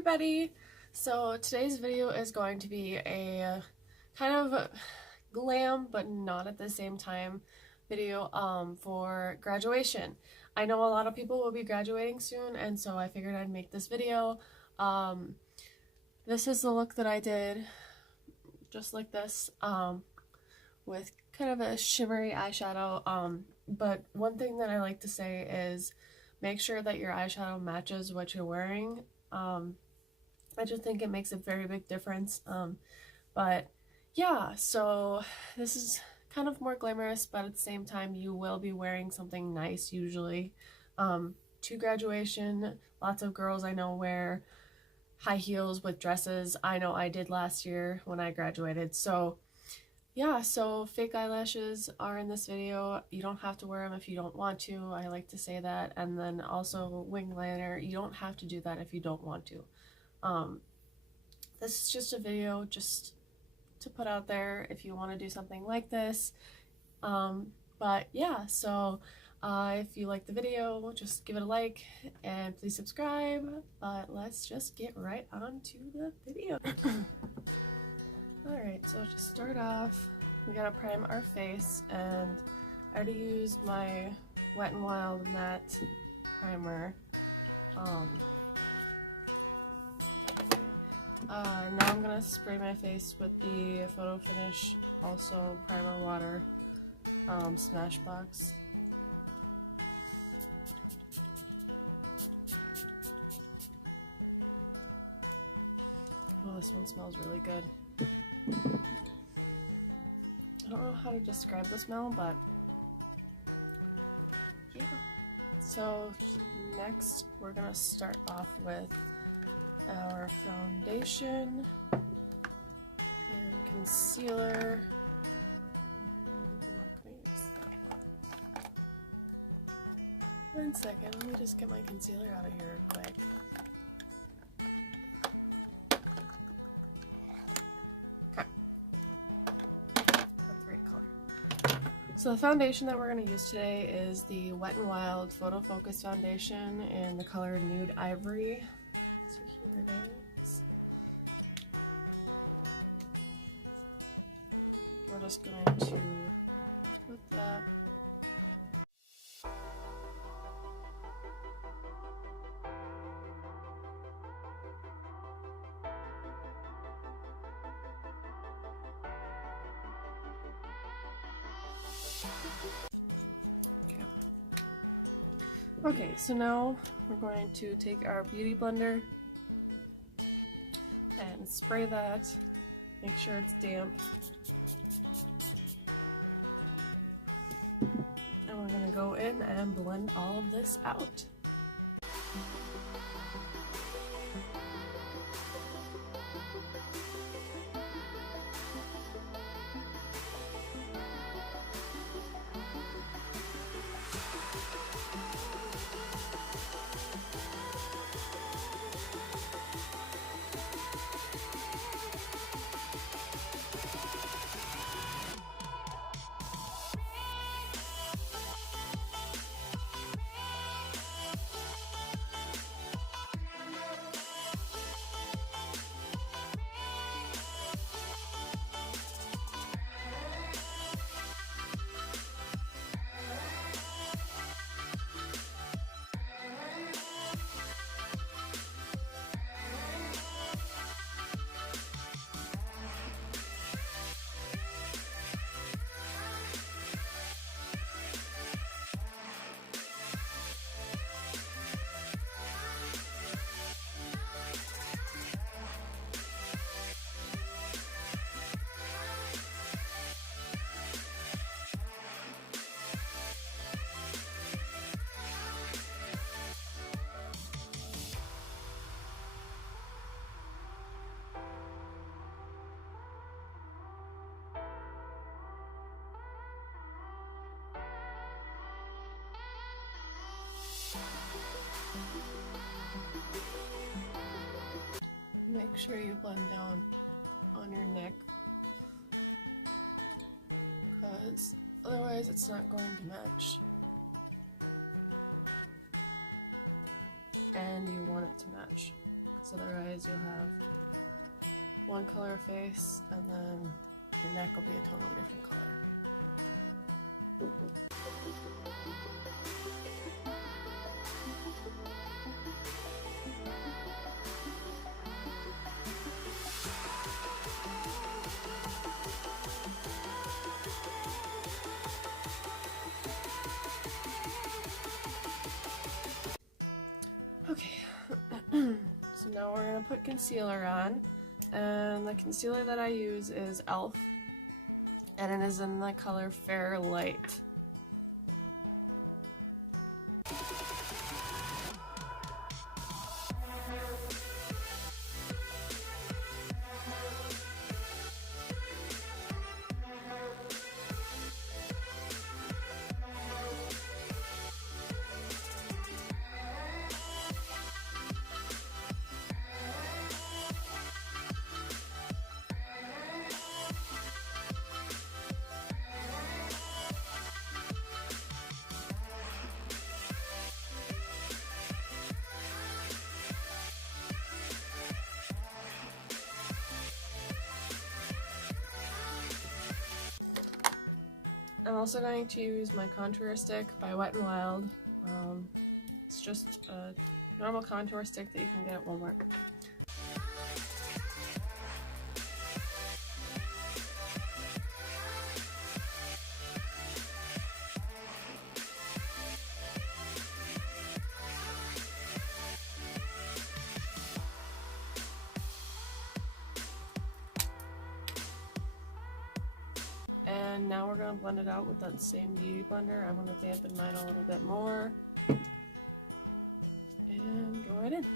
everybody! So today's video is going to be a kind of glam but not at the same time video for graduation. I know a lot of people will be graduating soon, and so I figured I'd make this video. This is the look that I did, just like this, with kind of a shimmery eyeshadow. But one thing that I like to say is make sure that your eyeshadow matches what you're wearing. I just think it makes a very big difference. But yeah, so this is kind of more glamorous, but at the same time you will be wearing something nice usually to graduation. Lots of girls I know wear high heels with dresses. I know I did last year when I graduated. So yeah, so fake eyelashes are in this video. You don't have to wear them if you don't want to. I like to say that. And then also wing liner, you don't have to do that if you don't want to. This is just a video just to put out there if you want to do something like this. But yeah, so if you like the video, just give it a like and please subscribe. But let's just get right on to the video. Alright, so to start off, we gotta prime our face, and I already used my Wet n Wild matte primer. Now I'm gonna spray my face with the Photo Finish, also primer water, Smashbox. Oh, this one smells really good. I don't know how to describe the smell, but yeah. So next we're gonna start off with our foundation and concealer. One second, let me just get my concealer out of here quick. So the foundation that we're going to use today is the Wet n Wild Photo Focus Foundation in the color Nude Ivory. So here it is. We're just going to put that . Okay, so now we're going to take our beauty blender and spray that, make sure it's damp, and we're going to go in and blend all of this out. Make sure you blend down on your neck, because otherwise it's not going to match. And you want it to match. because otherwise you'll have one color face and then your neck will be a totally different color. Okay, so now we're going to put concealer on, and the concealer that I use is e.l.f. and it is in the color Fair Light. I'm also going to use my contour stick by Wet n Wild. It's just a normal contour stick that you can get at Walmart. And now we're going to blend it out with that same beauty blender. I'm going to dampen mine a little bit more. And go right in.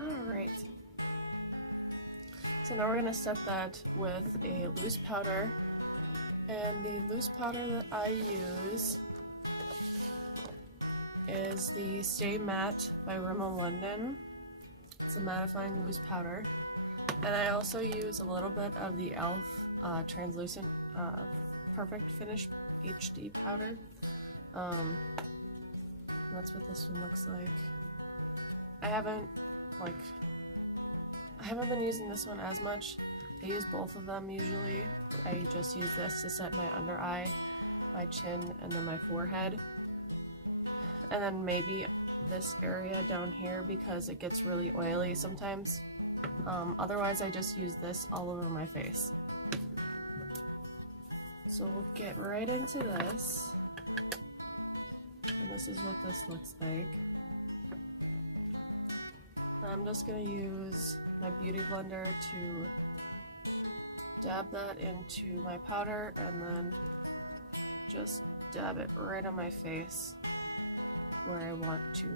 Alright, so now we're going to set that with a loose powder, and the loose powder that I use is the Stay Matte by Rimmel London. It's a mattifying loose powder, and I also use a little bit of the e.l.f. Translucent Perfect Finish HD powder. That's what this one looks like. I haven't been using this one as much. I use both of them usually. I just use this to set my under eye, my chin, and then my forehead. And then maybe this area down here because it gets really oily sometimes. Otherwise I just use this all over my face. So we'll get right into this. And this is what this looks like. I'm just going to use my beauty blender to dab that into my powder and then just dab it right on my face where I want to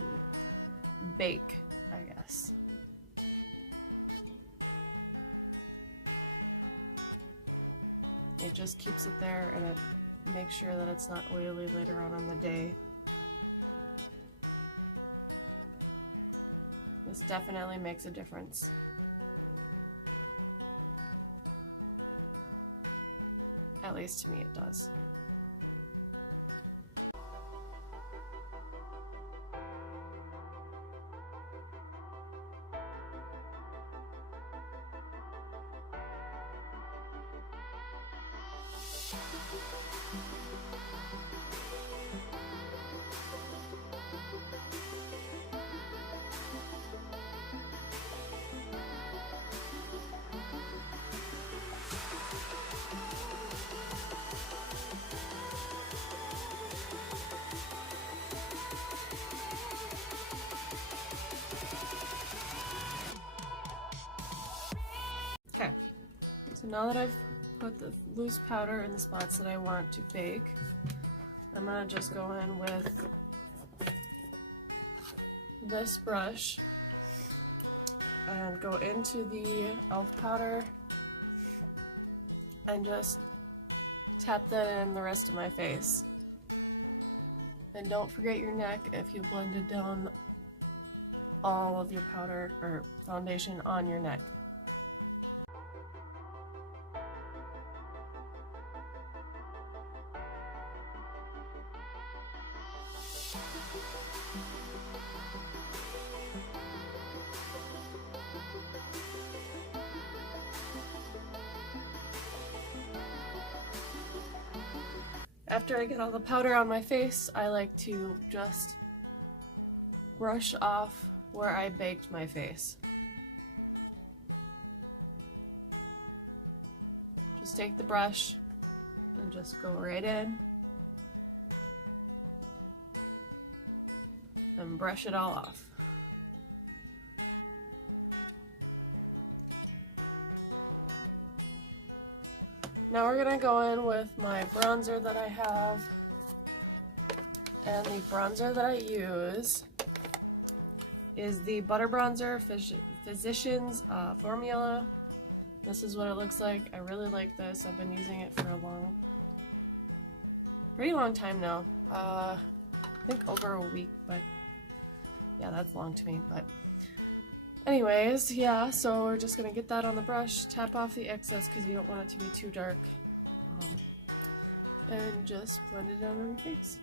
bake, I guess. It just keeps it there and it makes sure that it's not oily later on the day. This definitely makes a difference. At least to me it does. Okay, so now that I've put the loose powder in the spots that I want to bake, I'm gonna just go in with this brush and go into the elf powder and just tap that in the rest of my face. And don't forget your neck if you blended down all of your powder or foundation on your neck. After I get all the powder on my face, I like to just brush off where I baked my face. Just take the brush and just go right in and brush it all off. Now we're gonna go in with my bronzer that I have, and the bronzer that I use is the Butter Bronzer Physicians Formula. This is what it looks like. I really like this. I've been using it for a pretty long time now. I think over a week, but yeah, that's long to me. But anyways, yeah, so we're just gonna get that on the brush, tap off the excess because you don't want it to be too dark, and just blend it down on your face.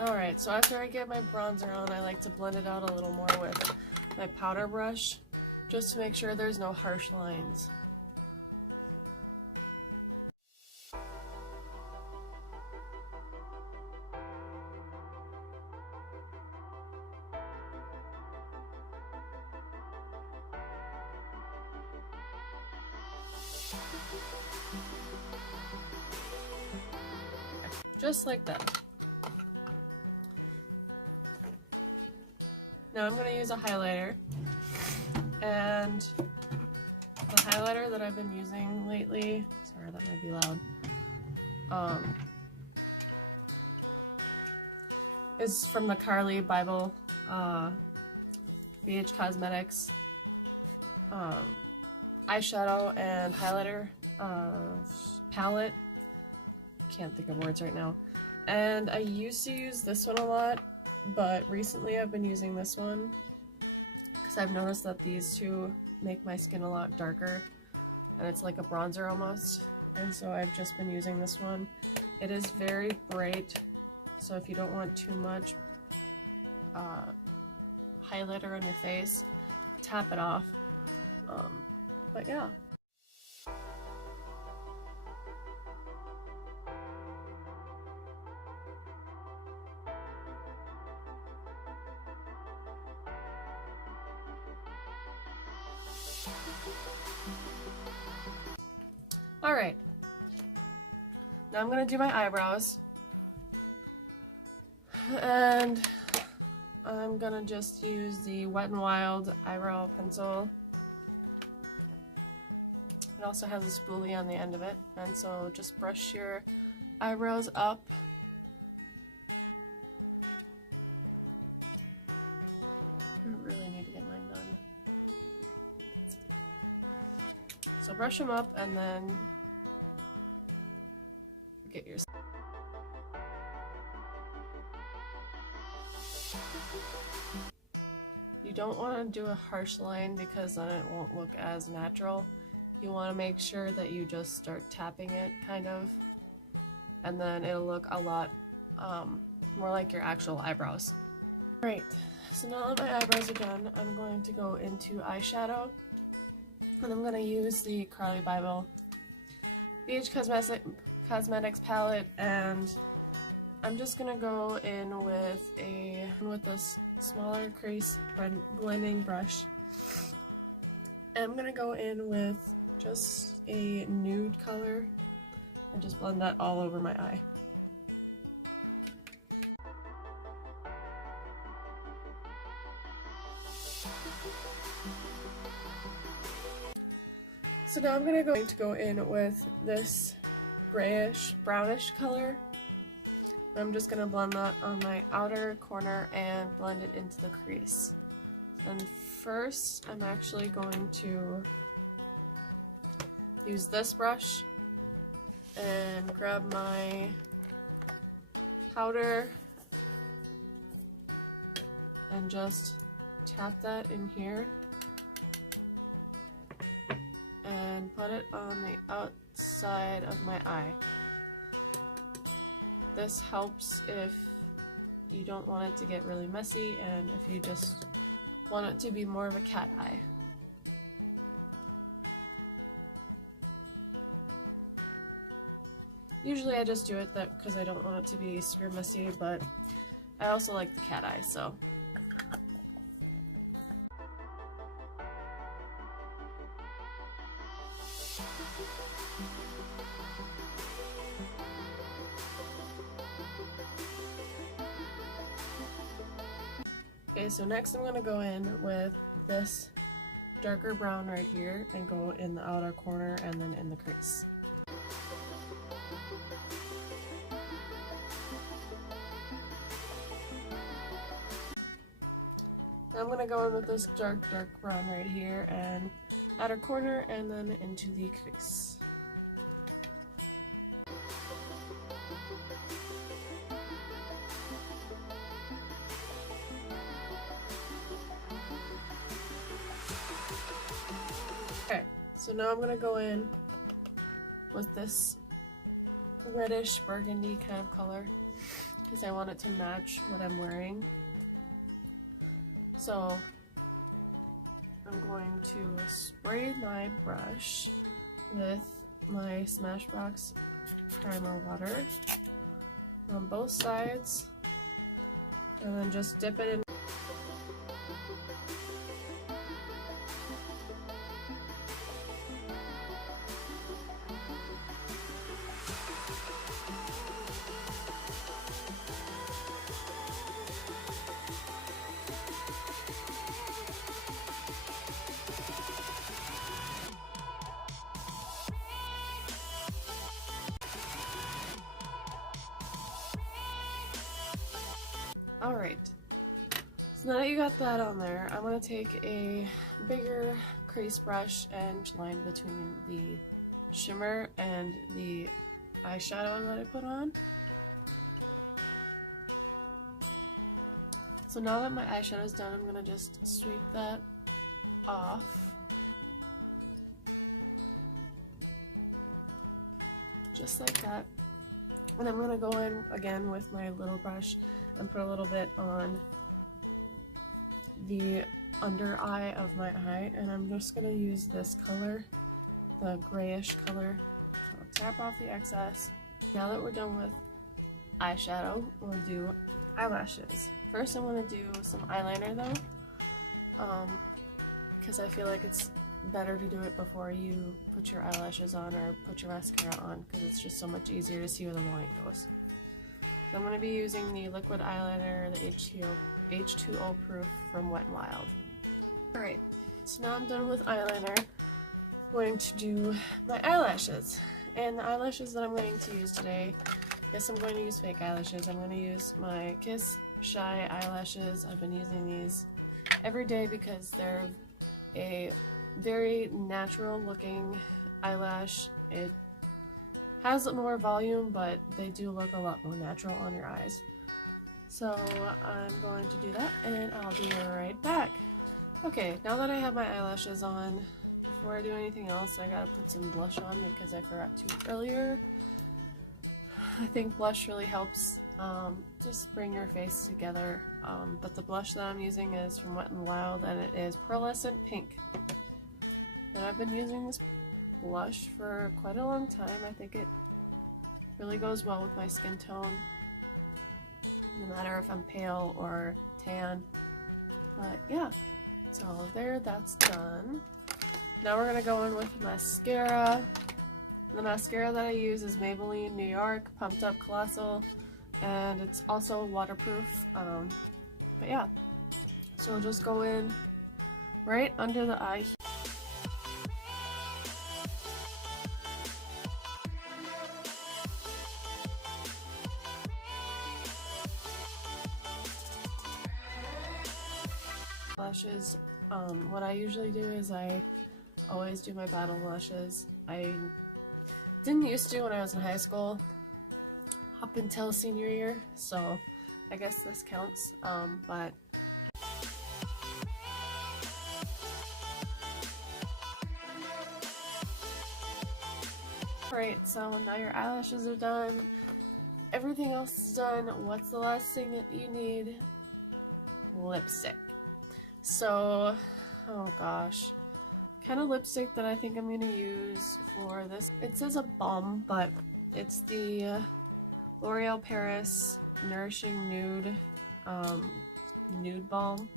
Alright, so after I get my bronzer on, I like to blend it out a little more with my powder brush, just to make sure there's no harsh lines. Just like that. Now I'm going to use a highlighter, and the highlighter that I've been using lately, sorry that might be loud, is from the Carly Bible BH Cosmetics eyeshadow and highlighter palette. Can't think of words right now. And I used to use this one a lot, but recently I've been using this one because I've noticed that these two make my skin a lot darker, and it's like a bronzer almost, and so I've just been using this one. It is very bright, So if you don't want too much highlighter on your face, tap it off. But yeah. Alright, now I'm going to do my eyebrows, and I'm going to just use the Wet n Wild eyebrow pencil. It also has a spoolie on the end of it, and so just brush your eyebrows up. I really need to get mine done. So brush them up and then get your... You don't want to do a harsh line because then it won't look as natural. You want to make sure that you just start tapping it, kind of, and then it'll look a lot more like your actual eyebrows. Alright, so now that my eyebrows are done, I'm going to go into eyeshadow. And I'm going to use the Carly Bible BH Cosmetics palette, and I'm just going to go in with this smaller crease blending brush. And I'm going to go in with just a nude color and just blend that all over my eye. So now I'm going to go in with this grayish, brownish color. I'm just going to blend that on my outer corner and blend it into the crease. And first, I'm actually going to use this brush and grab my powder and just tap that in here. And put it on the outside of my eye. This helps if you don't want it to get really messy and if you just want it to be more of a cat eye. Usually I just do it because I don't want it to be super messy, but I also like the cat eye, so. Okay, so next I'm going to go in with this darker brown right here and go in the outer corner and then in the crease. I'm going to go in with this dark brown right here and outer corner and then into the crease. Okay, so now I'm going to go in with this reddish burgundy kind of color because I want it to match what I'm wearing. So I'm going to spray my brush with my Smashbox primer water on both sides and then just dip it in. Alright, so now that you got that on there, I'm going to take a bigger crease brush and line between the shimmer and the eyeshadow that I put on. So now that my eyeshadow is done, I'm going to just sweep that off. Just like that. And I'm going to go in again with my little brush and put a little bit on the under eye of my eye, and I'm just going to use this color, the grayish color. So tap off the excess. Now that we're done with eyeshadow, we'll do eyelashes. First I'm going to do some eyeliner though, because I feel like it's better to do it before you put your eyelashes on or put your mascara on, because it's just so much easier to see where the line goes. So I'm going to be using the liquid eyeliner, the H2O proof from Wet n Wild. Alright, so now I'm done with eyeliner. I'm going to do my eyelashes. And the eyelashes that I'm going to use today, yes, I'm going to use fake eyelashes. I'm going to use my Kiss Shy eyelashes. I've been using these every day because they're a very natural looking eyelash. It has more volume, but they do look a lot more natural on your eyes. So I'm going to do that and I'll be right back. Okay, now that I have my eyelashes on, before I do anything else, I gotta put some blush on because I forgot to earlier. I think blush really helps just bring your face together, but the blush that I'm using is from Wet n Wild and it is Pearlescent Pink. And I've been using this blush for quite a long time. I think it really goes well with my skin tone, no matter if I'm pale or tan. But yeah, it's all there, that's done. Now we're gonna go in with mascara. The mascara that I use is Maybelline New York Pumped Up Colossal, and it's also waterproof. But yeah, so we'll just go in right under the eye. Lashes, what I usually do is I always do my battle lashes. I didn't used to when I was in high school, up until senior year, so I guess this counts, but alright, so now your eyelashes are done, everything else is done. What's the last thing that you need? Lipstick. So, oh gosh, kind of lipstick that I think I'm gonna use for this. It says a balm, but it's the L'Oreal Paris Nourishing Nude Nude Balm.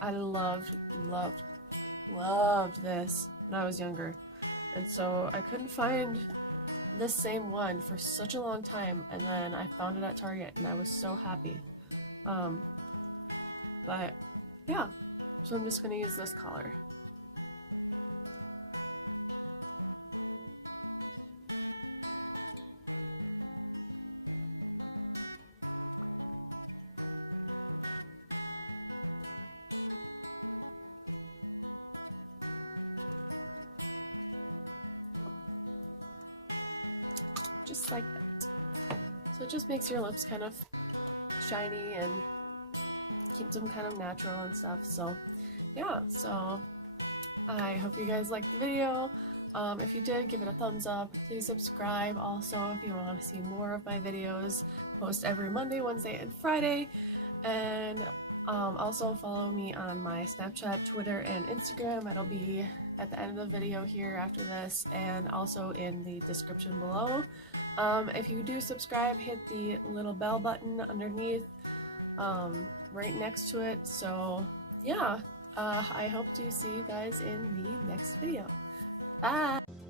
I loved this when I was younger, and so I couldn't find this same one for such a long time, and then I found it at Target and I was so happy. But yeah, so I'm just gonna use this color. Just like that. So it just makes your lips kind of shiny and keeps them kind of natural and stuff. So yeah, so I hope you guys liked the video. If you did, give it a thumbs up. Please subscribe. Also, if you want to see more of my videos, post every Monday, Wednesday, and Friday. And also follow me on my Snapchat, Twitter, and Instagram. It'll be at the end of the video here after this, and also in the description below. If you do subscribe, hit the little bell button underneath, right next to it. So yeah, I hope to see you guys in the next video. Bye!